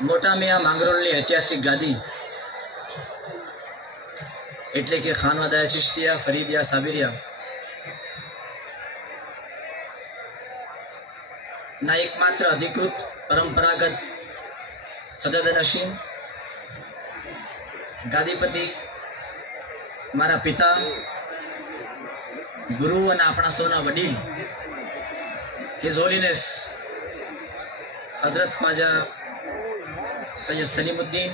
મોટા મિયા માંગરોળની ઐતિહાસિક ગાદી એટલે કે ખાનવાદાયા ચિશ્તિયા ફરીદિયા સાબિરિયા ના એકમાત્ર અધિકૃત પરંપરાગત સજ્જાદનશીન ગાદીપતિ મારા પિતા ગુરુ અને આપણા સૌના વડીલ હિઝ હોલીનેસ હઝરત ખ્વાજા સૈયદ સલીમુદ્દીન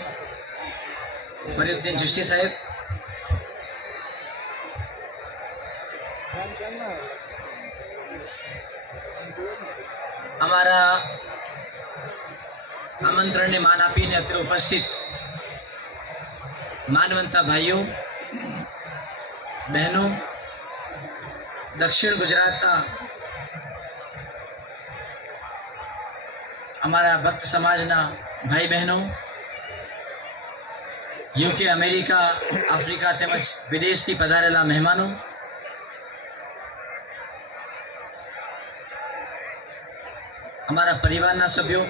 ફરીદુદ્દીન ચિશ્તી સાહેબ, અમારા આમંત્રણને માન આપીને અત્રે ઉપસ્થિત માનવંતા ભાઈઓ બહેનો, દક્ષિણ ગુજરાતના અમારા ભક્ત સમાજના ભાઈ બહેનો, યુકે, અમેરિકા, આફ્રિકા તેમજ વિદેશથી પધારેલા મહેમાનો, અમારા પરિવારના સભ્યો,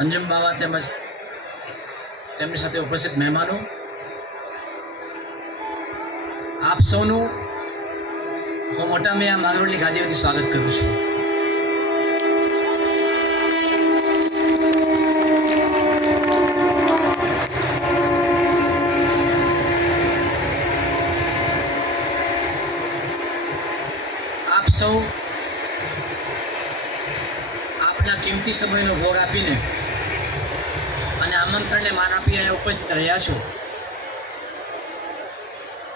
અંજુમ બાવા તેમજ તેમની સાથે ઉપસ્થિત મહેમાનો, આપ સૌનું હું મોટા મિયા માંગરોળની ગાદીઓથી સ્વાગત કરું છું. આપ સૌ આપના કિંમતી સમયનો ભોગ આપીને અને આમંત્રણને માન આપી અહીંયા ઉપસ્થિત રહ્યા છો.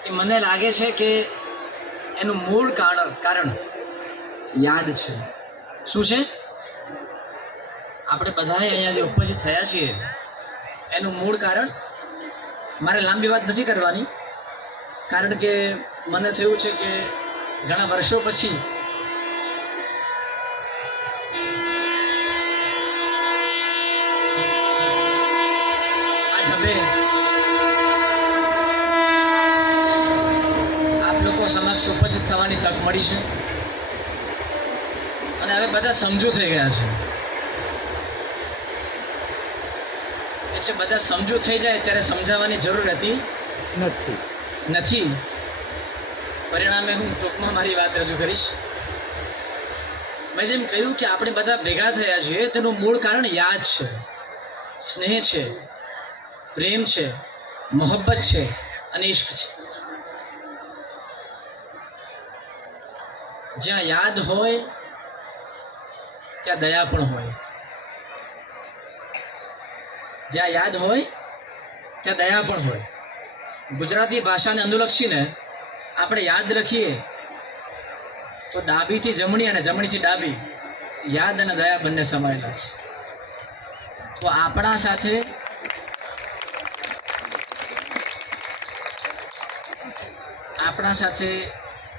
એ મને લાગે છે કે એનું મૂળ કારણ યાદ છે. શું છે? આપણે બધાએ અહીંયા જે ઉપસ્થિત થયા છીએ એનું મૂળ કારણ, મારે લાંબી વાત નથી કરવાની, કારણ કે મને થયું છે કે ઘણા વર્ષો પછી આ ઢબે આપ લોકો સમક્ષ ઉપસ્થિત થવાની તક મળી છે અને હવે બધા સમજુ થઈ ગયા છે. એટલે બધા સમજુ થઈ જાય ત્યારે સમજાવવાની જરૂર નથી. પરિણામે હું ટૂંકમાં મારી વાત રજૂ કરીશ. મેં જેમ કહ્યું કે આપણે બધા ભેગા થયા છીએ તેનું મૂળ કારણ યાદ છે, સ્નેહ છે, પ્રેમ છે, મોહબ્બત છે અને ઇશ્ક છે. જ્યાં યાદ હોય ત્યાં દયા પણ હોય. જ્યાં યાદ હોય ત્યાં દયા પણ હોય. ગુજરાતી ભાષાને અનુલક્ષીને આપણે યાદ રાખીએ તો ડાબીથી જમણી અને જમણીથી ડાબી, યાદ અને દયા બંને સમાયેલા છે. તો આપણા સાથે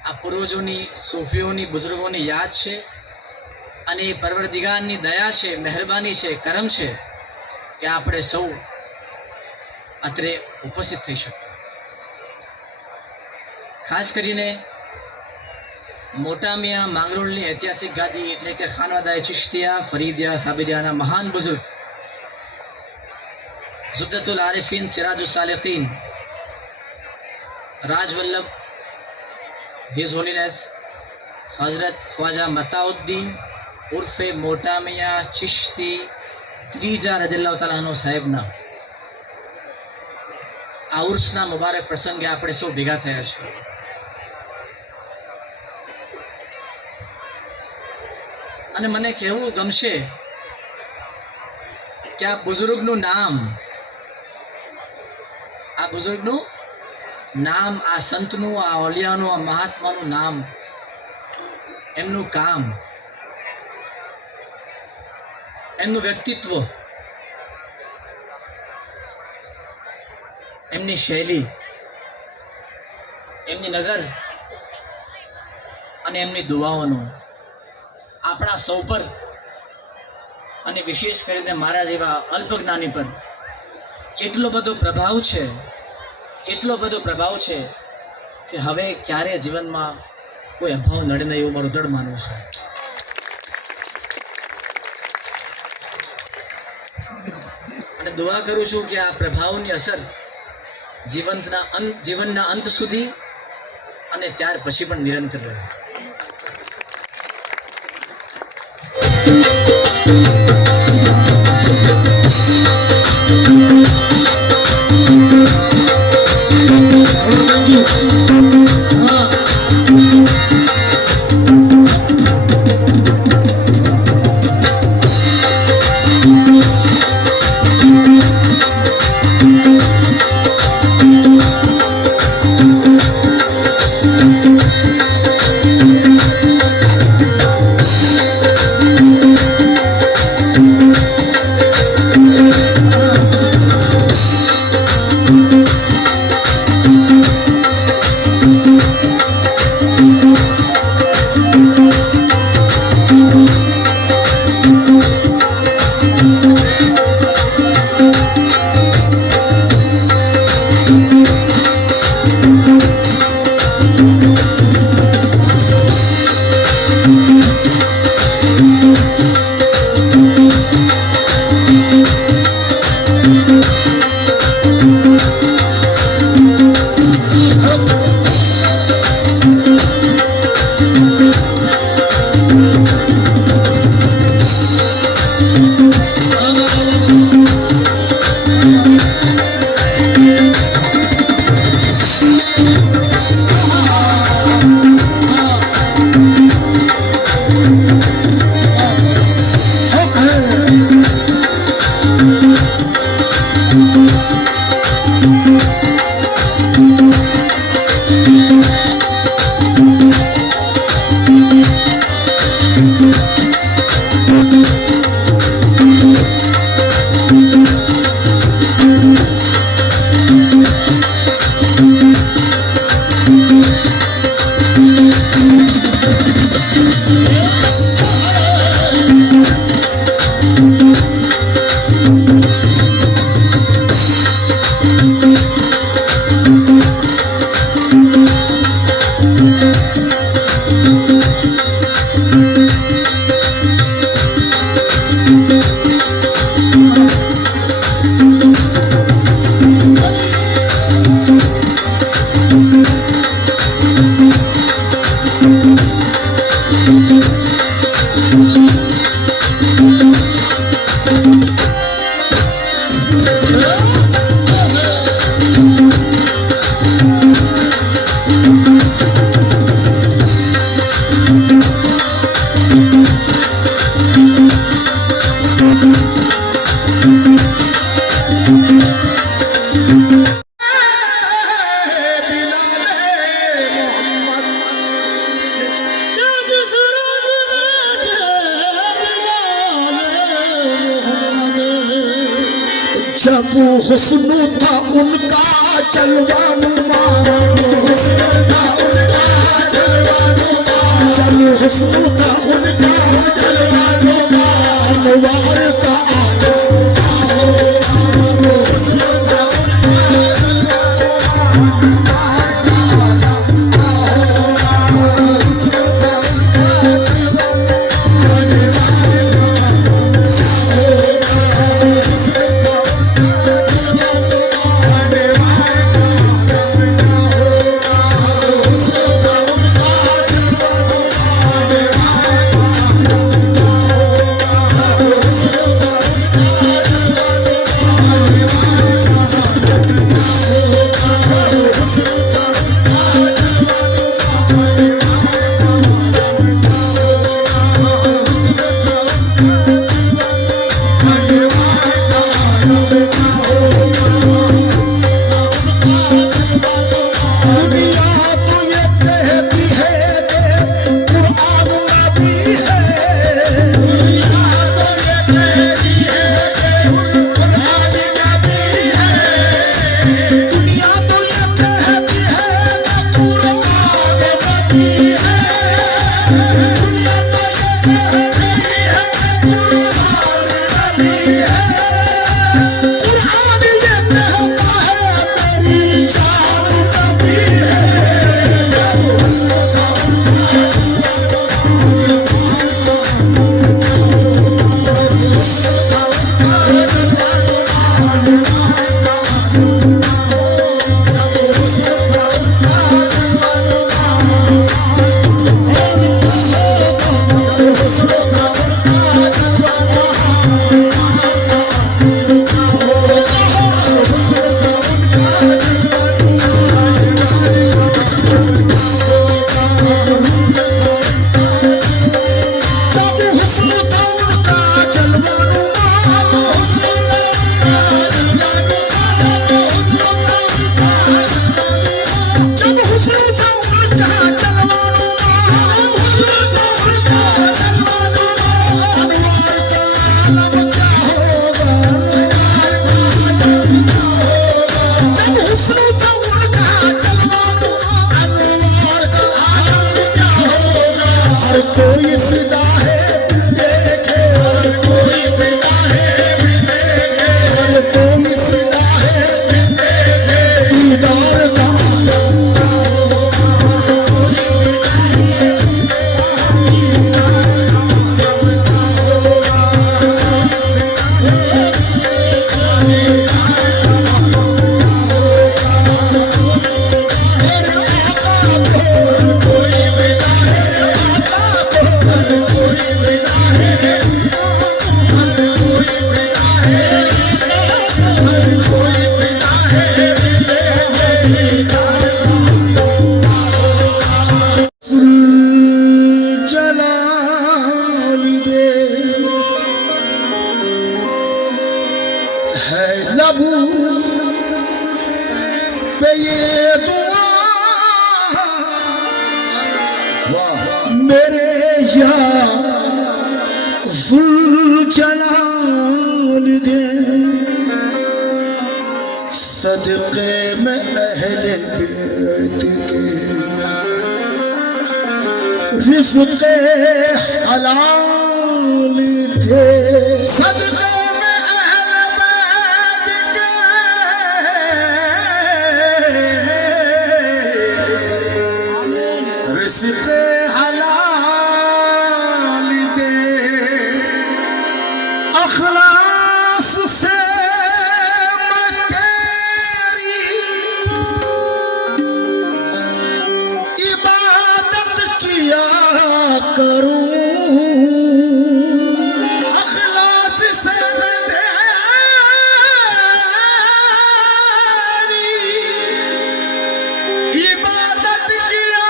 આ પૂર્વજોની, સૂફીઓની, બુઝુર્ગોની યાદ છે અને એ પરવરદિગારની દયા છે, મહેરબાની છે, કરમ છે કે આપણે સૌ અત્રે ઉપસ્થિત થઈ શકીએ. ખાસ કરીને મોટા મિયા માંગરોળની ઐતિહાસિક ગાદી એટલે કે ખાનવાદાયા ચિશ્તિયા ફરીદિયા સાબિરિયાના મહાન બુઝુર્ગ ઝુબદતુલ આરિફીન સિરાજુસ સાલિકીન રાજવલ્લભ હિઝ હોલીનેસ હઝરત ખ્વાજા મતાઉદ્દીન ઉર્ફે મોટા મિયા ચિશ્તી ત્રીજા રદિલ્લાહુ તઆલા અન્હુ સાહેબના આ ઉર્સના મુબારક પ્રસંગે આપણે સૌ ભેગા થયા છીએ. અને મને કહેવું ગમશે કે આ બુઝુર્ગનું નામ, આ સંતનું, આ ઓલિયાનું, આ મહાત્માનું નામ, એમનું કામ, એમનું વ્યક્તિત્વ, એમની શૈલી, એમની નજર અને એમની દુઆઓનો આપણા સૌ પર અને વિશેષ કરીને મારા જેવા અલ્પજ્ઞાની પર એટલો બધો પ્રભાવ છે કે હવે ક્યારે જીવનમાં કોઈ અભાવ નડે નહીં એવું મારું દૃઢ માનવું છે. અને દુઆ કરું છું કે આ પ્રભાવની અસર જીવનના અંત સુધી અને ત્યાર પછી પણ નિરંતર રહે. जब हुस्न था उनका जलवानुमा, जब हुस्न था उनका जलवानुमा, अनवार का है लबू पे ये दुआ मेरे या ज़ुल्जलाल दे सदक़े में अहले बैत के रिज़्क़े हलाल दे सदक़े में अहले बैत के रिज़्क़े हलाल दे अखलास से मैं तेरी इबादत किया करूं अखलास से मैं तेरी इबादत किया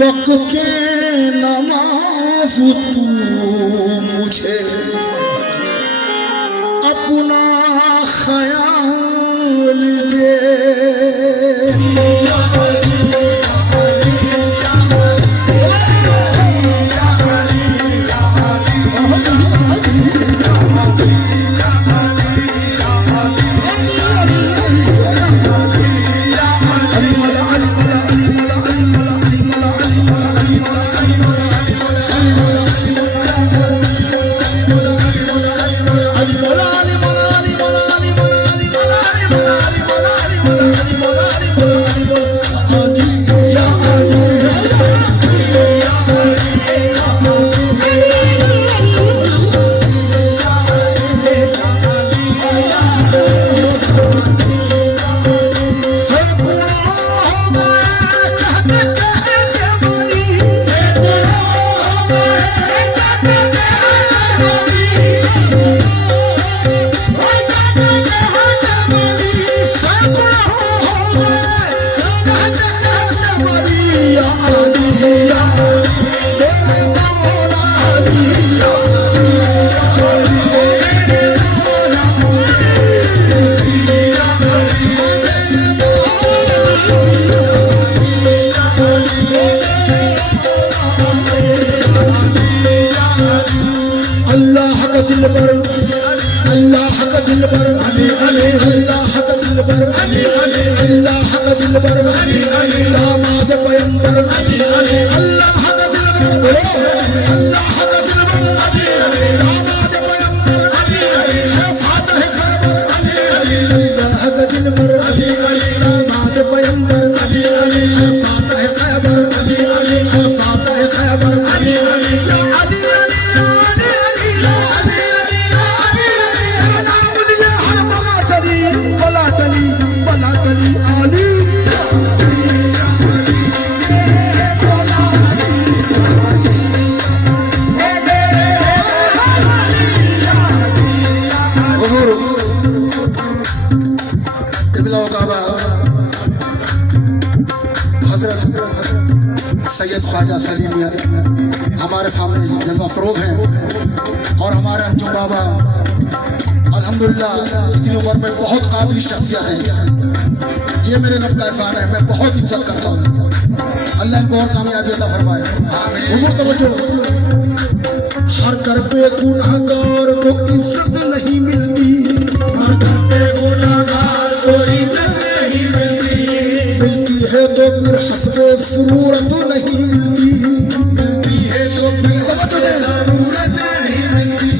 वक्त के नमाज तू मुझे अपना ख्याल दे अल्लाह का दिल पर अल्लाह का दिल पर अल्लाह का दिल पर अल्लाह का दिल पर दामाद पैगंबर अल्लाह का दिल पर अल्लाह का दिल पर दामाद पैगंबर है फातिह खैबर अल्लाह का दिल पर दामाद पैगंबर है फातिह खैबर है फातिह खैबर अली अली सैयद ख्वाजा सलीम मियां हमारे सामने जलवा फरोग हैं और हमारे अंजुम बाबा अल्हम्दुलिल्लाह इतनी उम्र में बहुत काबिल शख्सियत हैं। ये मेरे रब का एहसान है, मैं बहुत इज्जत करता हूँ। अल्लाह इनको और कामयाबी अता फरमाए। उम्र तवज्जो हर घर पे गुनहगार को इज्जत नहीं मिलती, हर घर पे गुनहगार को इज्जत नहीं मिलती, मिलती है तो फिर हस्बे ज़रूरत नहीं मिलती, मिलती है तो फिर हस्बे ज़रूरत नहीं मिलती।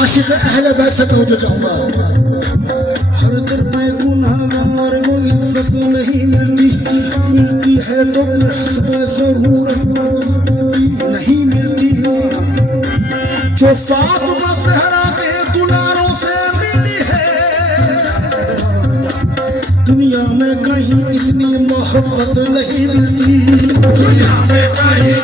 आशिक अहले बैत से तवज्जो चाहूंगा। हर घर पे गुनहगार को इज्जत नहीं मिलती, मिलती है तो फिर हस्बे ज़रूरत नहीं मिलती। जो फातिमा ज़हरा के दुलारों से मिली है, दुनिया में कहीं इतनी मोहब्बत नहीं मिलती, दुनिया में कहीं